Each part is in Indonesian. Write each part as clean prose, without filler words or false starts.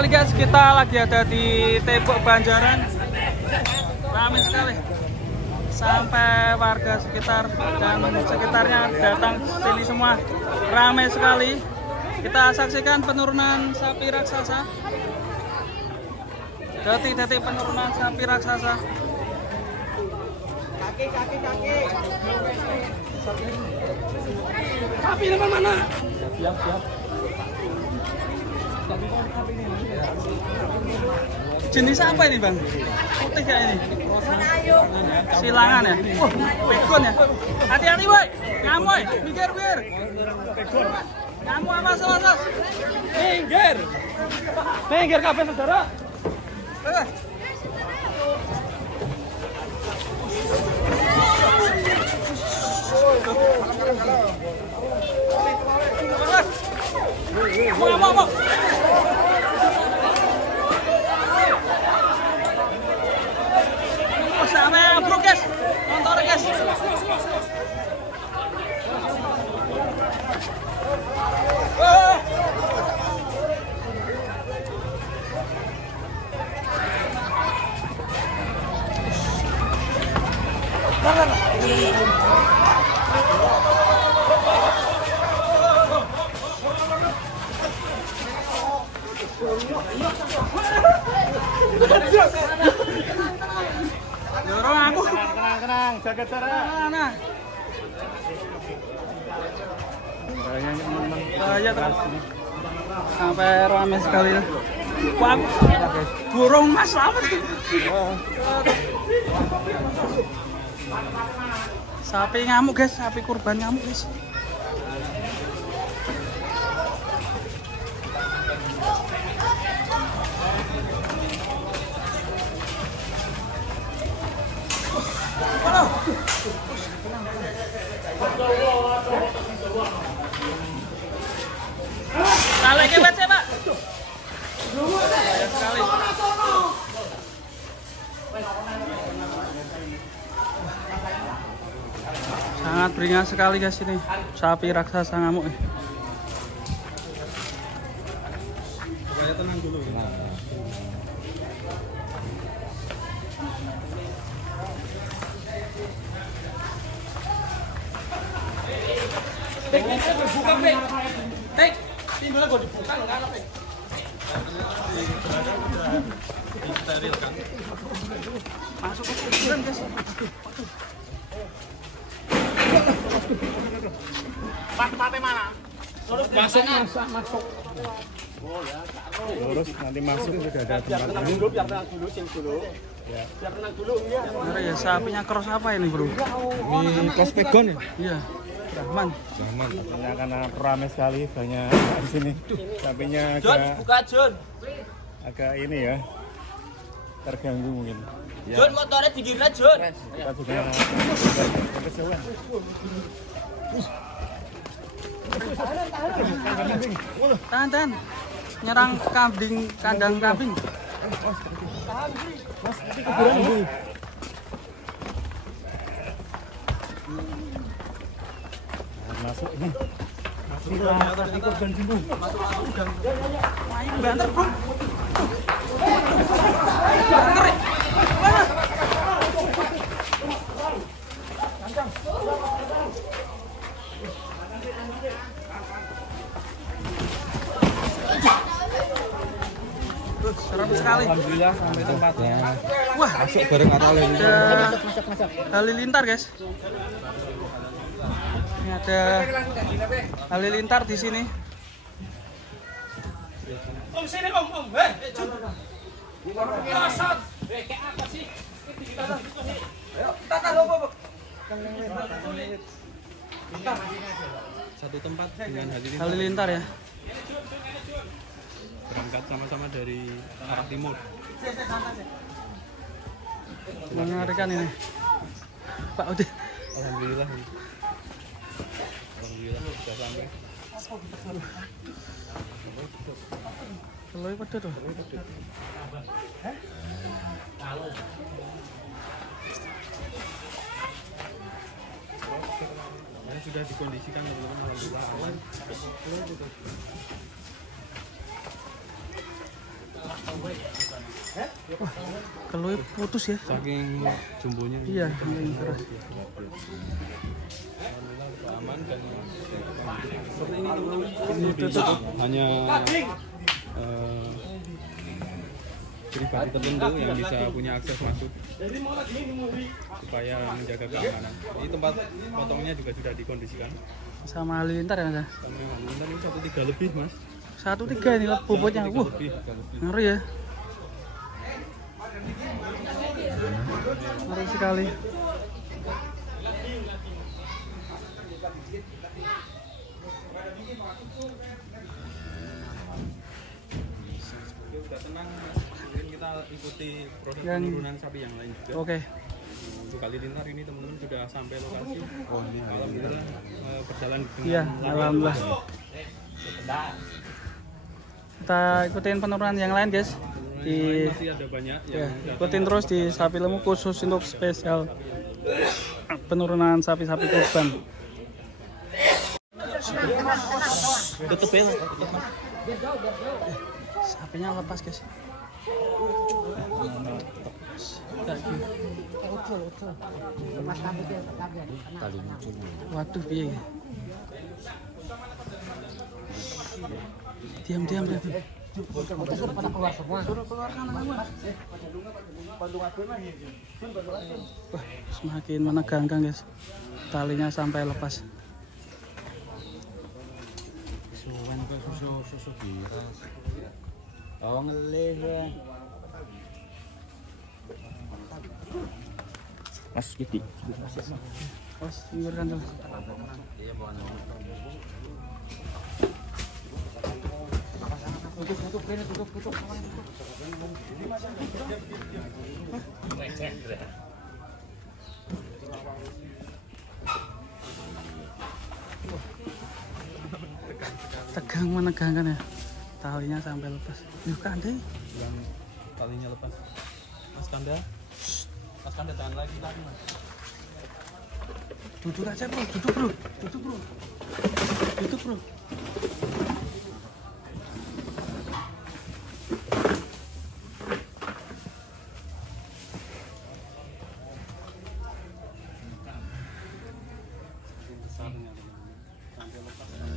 sekali guys, kita lagi ada di Tebok Banjaran. Ramai sekali. Sampai warga sekitar dan sekitarnya datang sini semua. Ramai sekali. Kita saksikan penurunan sapi raksasa. Detik-detik penurunan sapi raksasa. Kaki. Sapi depan mana? Siap. Jenis apa ini bang? Putih kayak ini? Silangan ya? Wah, pegon ya? Hati-hati boy, ngamuk boy, minggir. Ngamuk apa salah? Minggir kabeh saudara. Ngamuk. Sampai ambruk guys, motor guys. Dorong aku. Tenang, jaga jarak. Nah. Bahaya terus. Sampai ramai sekali. Wah, burung mas apa sih? Sapi ngamuk guys, sapi kurban ngamuk guys. Tali KET4KUTAN pak. Bahaya sekali. Sangat beringas sekali guys ini sapi raksasa ngamuk. Saya tenang dulu. Buka Pek. Pek. Timbulnya gue dibuka enggak apa Pek. Disterilkan. Masuk ke kuburan guys. Mati mana? Masuk. Lurus nanti masuk sudah ada tempat. Biar tenang dulu. Ya. Biar tenang dulu ya. Bener ya, sapinya cross apa ini bro? Ini kos pegon ya? Iya. Rahman. Sapinya karena ramai sekali banyak di sini. Sapinya agak ini ya. Terganggu mungkin. Ya. Jun, motornya digirna Jun. Kita juga kejauhan. Tahan. Nyerang kandang kambing. Mas, nanti kuburan ini. Masuk ini. Masuk korban jumbo. Ayo banter bro. Banter. Mana? Seram sekali. Alhamdulillah sampai tempatnya. Wah, Masuk bareng atau masuk. Halilintar guys. Ini ada halilintar di sini. Om sini om. Hei, Jun. Kasat. Kayak apa sih? Ayo, tata lopo. Satu tempat dengan Halilintar ya. berangkat sama-sama dari arah timur. Mengerikan ini. Pak udah. Alhamdulillah sudah sampai. Teloi pedet tuh. Ini sudah dikondisikan teman-teman, alhamdulillah aman. Wah, keluar putus ya. Saking jumbonya. Iya, saking keras. Aman dan seperti ini teman-teman. Ditutup hanya pribadi tertentu yang bisa punya akses masuk supaya menjaga keamanan. Ini tempat potongnya juga sudah dikondisikan. Sama halilintar ya mas? Sama halilintar ini 1.3 lebih mas. 1.3 ini bobotnya. Wah, ngeri ya. Ngeri sekali. Sudah tenang mas. Mungkin kita ikuti proses penurunan sapi yang lain juga. Oke. Untuk halilintar ini teman-teman sudah sampai lokasi. Alhamdulillah berjalan dengan Iya, lancar. alhamdulillah. Kita ikutin penurunan yang lain guys. Masih ada banyak Ya, yang ikutin terus di Sapi Lemu khusus untuk spesial penurunan sapi-sapi kurban. tutup ya. Sapinya lepas guys. Waduh piye ya? Diam. Pada keluar semua. Wah, semakin menegangkan guys. Talinya sampai lepas. Suwan kok susu biras. Oh ngelih ya. Mas Kiti. Mas, minggirkan dulu. Iya bawa tutup. Tegang menegangkan ya. Talinya sampai lepas. Yuk Kande. Yang talinya lepas. Mas Kanda tahan lagi mas. Duduk aja bro, duduk bro.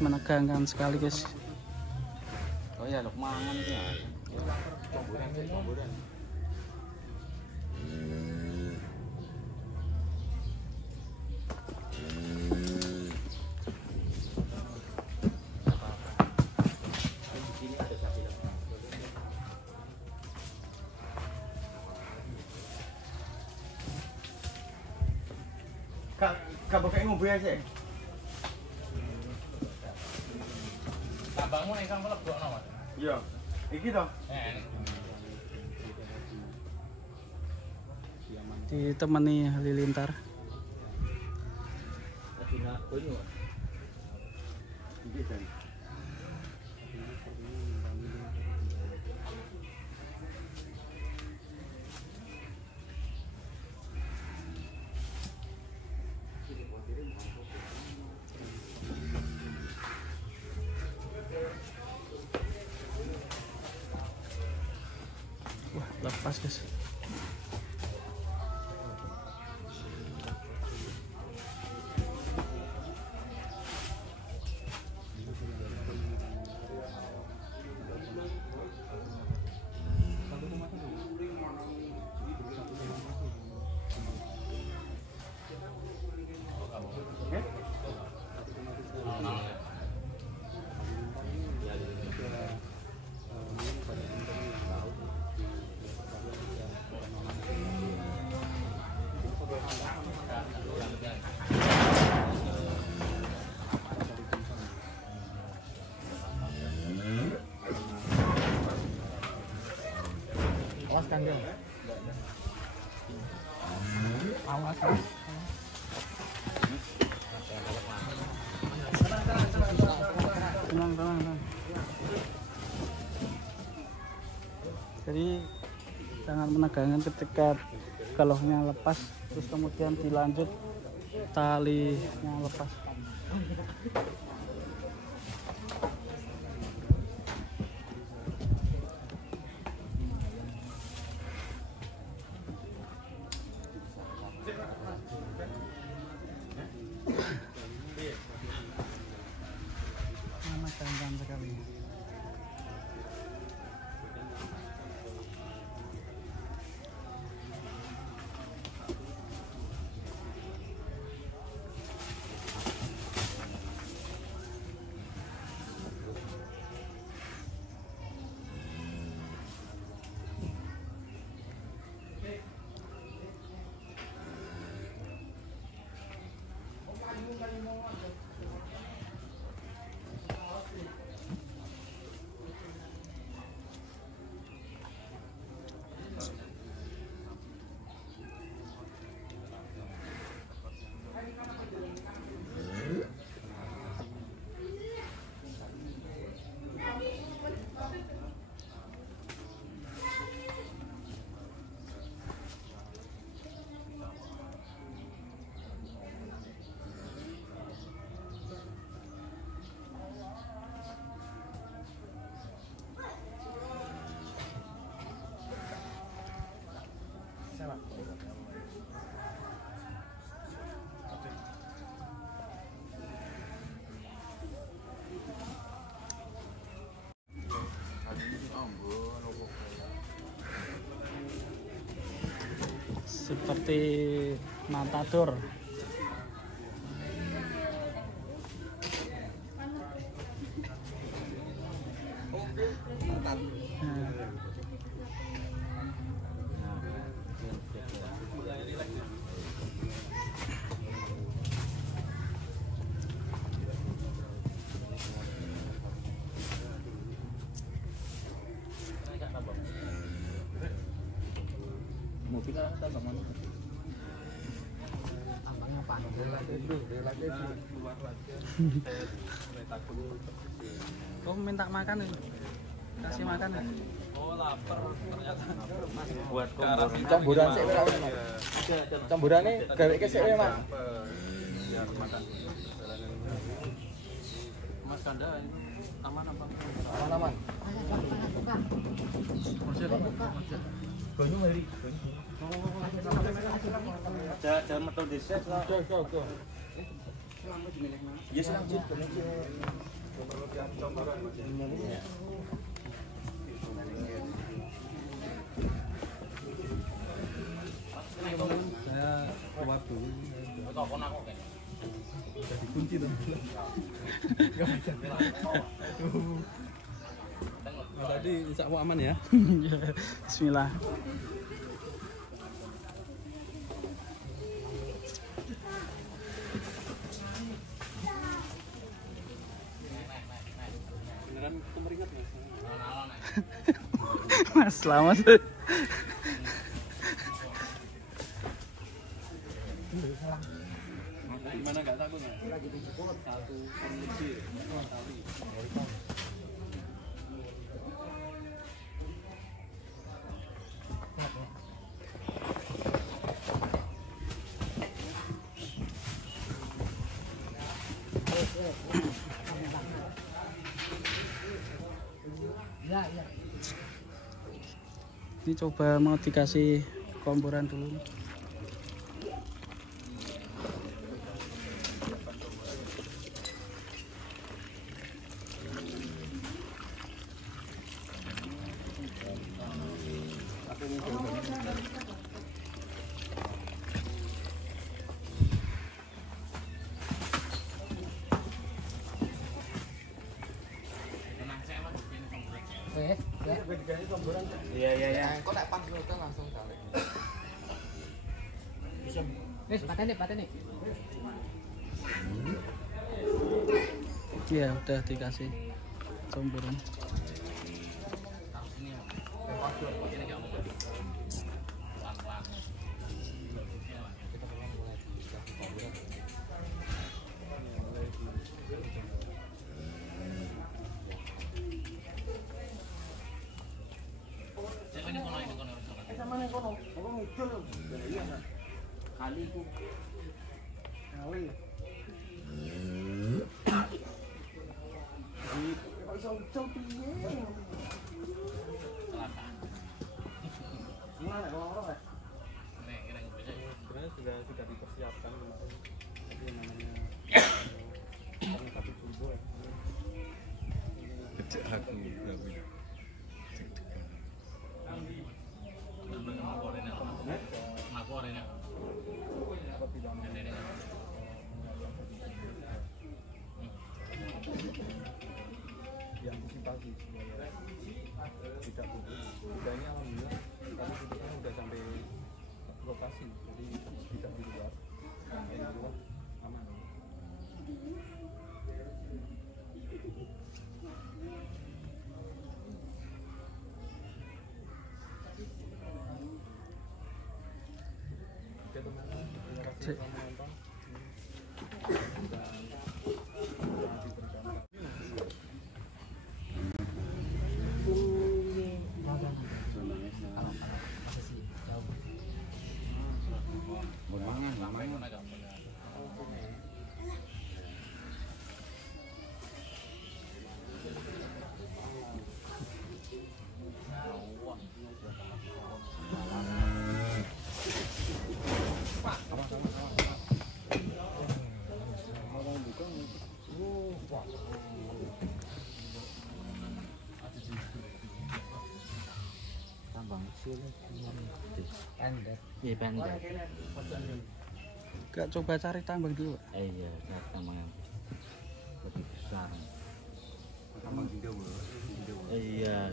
Menegangkan sekali guys. Oh ya lukmangan ya. Comboran. Kak pakai ngombe aja. Tambangmu nek kang mlebokno, Mas. Iya. Iki toh. Ditemani halilintar. Wah, lepas guys. Awas kandil. Awas. Tenang. Jadi sangat menegangkan ketika galohnya lepas, terus kemudian dilanjut talinya lepas. Seperti matador. Mobil kan tambah mana? Ambangnya panas. Oh, minta makan nih. Kasih makan ya. Oh, lapar ternyata. Buat Camburan sik ora Mas. Camburane gaweke sik wae Mas. Biar makan. Mas Kanda aman apa? Aman-aman. Gonyo mari. Jangan metu dhisik. Go. Yes, lanjut. Saya keluar dulu. Udah dikunci tuh. Nah, tadi insya Allah aman ya. Bismillah. Beneran kemeringat Mas. Mas selamat. Gimana nggak takut ya? Satu kondisi Tali. Ini coba mau dikasih komporan dulu. Iya. kok tak pas hotel langsung tarik. Wes, patene. Iya, udah dikasih komporan. Kali ku. Ngawi. Kok iso ucul piye? Gimana kalau orang Sebenarnya sudah dipersiapkan kemarin. Tapi yang namanya karena satu jumbo ya. Kecil aku berapa? Diantisipasi supaya tidak putus. Udahnya alhamdulillah tadi putusnya udah sampai lokasi, jadi tidak di luar. Sampai di luar aman. Oke teman-teman, terima kasih telah menonton. tambang pendek. Iya pendek. Gak coba cari tambang dulu. Iya, cari tambang yang lebih besar. Tambang di Dewa. Iya.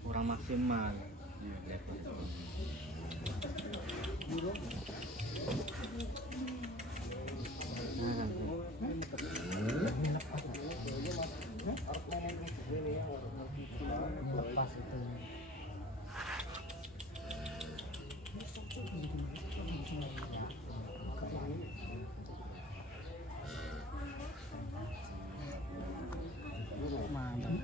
Kurang maksimal. Lepas itu. Mantap.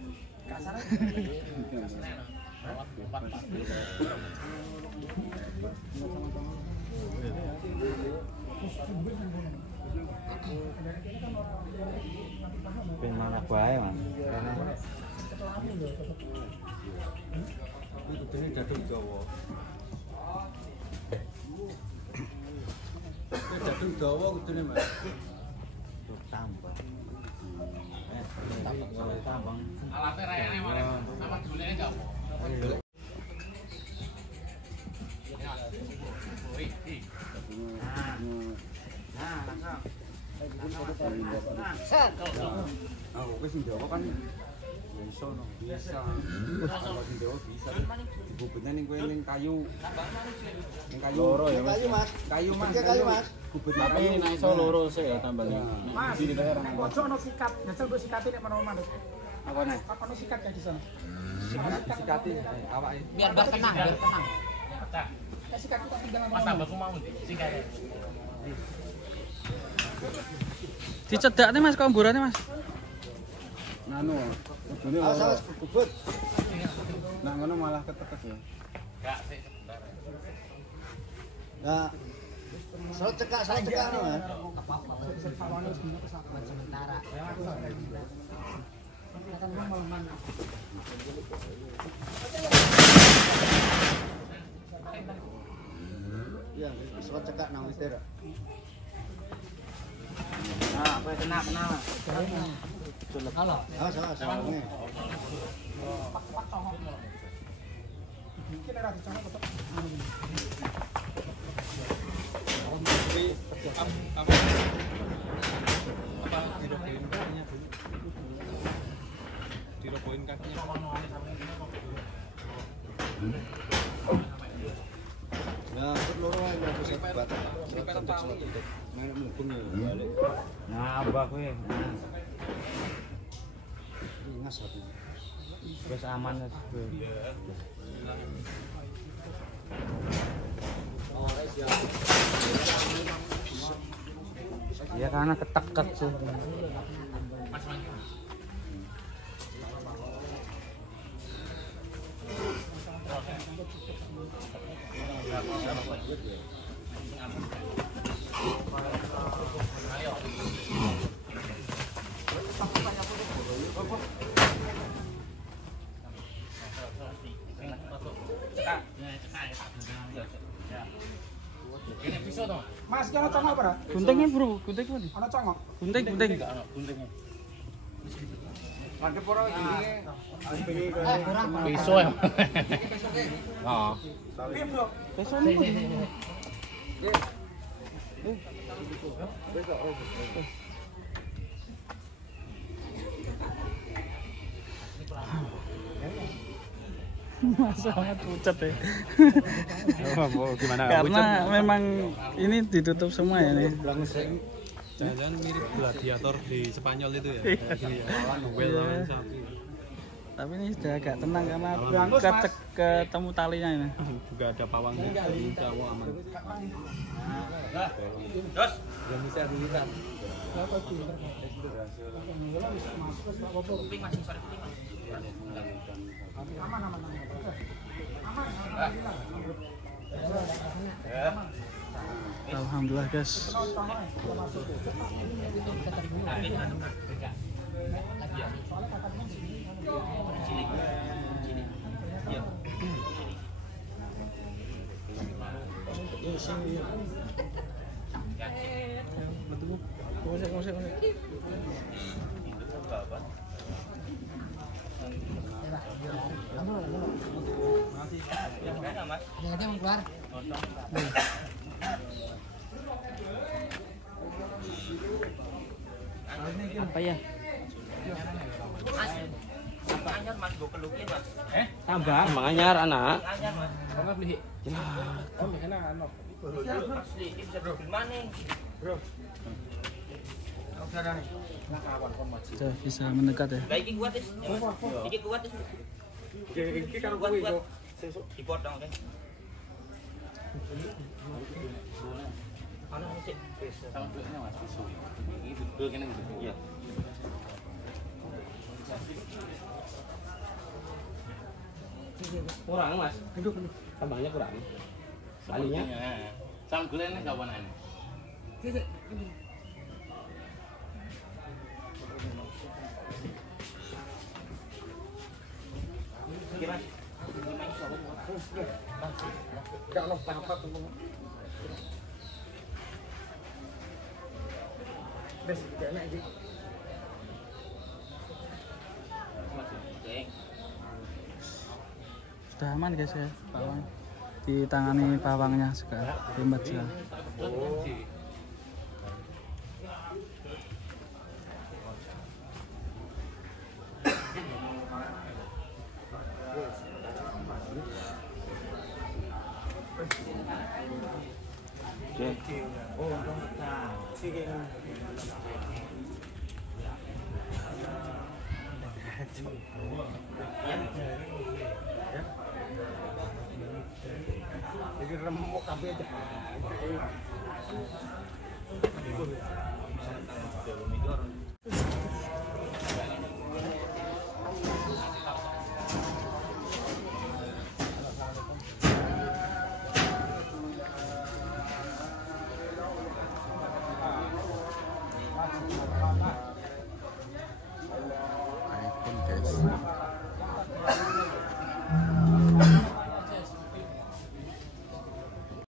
Mana bae, Mas? Ini jatuh Jawa. Jatuh Jawa kudune, Mas. Tambang. Tambang. Alape rayane mana? Sama dulene enggak apa. Nah, langsung. Aku wis sing Jawa kan ya iso no, bisa. Kalau sing Jawa bisa. Gubetnya ning kowe ning kayu. Ning kayu. Loro ya, Mas. Kayu, Mas. Kayu, Mas. Gubetnya Tapi nek iso loro sik ya tambangnya. Mas, nek pojok ono sikat, nyesel gue sikati nek menawa manut. apa nih? Ono sikat ya di sana. Disikati awake. Biar tenang, biar tenang. Nek sikat itu tinggal Mas tambahku mau ndi? Sikate. Dicedak nih Mas komburannya Mas. Nanu, kudune ora. Gubet. Nah ngono malah ketekes ya. Enggak, sik sebentar. Nah, saya cekak nih, Mas. Sementara. Iya, saya cekak nang istirahat. Nah, apa kena. Halo. Salah. Nih. Pak congok. Mungkin ada di congok tetap. Dirobohin kakinya. Nah, loro ae nek bisa bat. Main mlebung ya balik. Nah, abah kowe. Ngas aku. Wis aman wis. Ya karena ketekek sih. Mas mangke. Ini pisau dong. Mas, ki ono congok ora? Guntingnya bro, gunting mana? Ono congok. Gunting. Ngadep ora iki. Pisau ya. Oh. Piye, Bro? Besoknya pun. Sangat pucat ya. Gimana? Karena memang ini ditutup semua ya nih. Jangan-jangan mirip gladiator di Spanyol itu ya. Iya. Sapi. Tapi ini sudah agak tenang karena Bagus, Mas. ketemu talinya ini. Juga ada pawangnya. Insya Allah aman. Terus Yang bisa dilihat. kuping masih sore kuping. Aman. Alhamdulillah guys. musik. Apa ya? Anyar mas, gue kelukin mas. Tambah, anyar anak. Anyar mas. Enggak beli. Oh, enak anu. Asli, ini bisa beli mana? Bro. Sudah bisa mendekat ya. Lah iki kuat is. Iki kuat is. Iki karo Kuat kuwi kuat. kok. Dipotong kan. Ana musik. Sama dulunya mas bisu. Ini duduk kene gitu. Iya. Kurang mas. Tambahnya kurang. Talinya. Sama gulanya kapan ini? Gimana? Enggak ono apa-apa tuh. Wes, enak iki. Sudah aman guys ya, pawang. Ditangani pawangnya juga, hebat juga. Jadi remuk kabeh aja.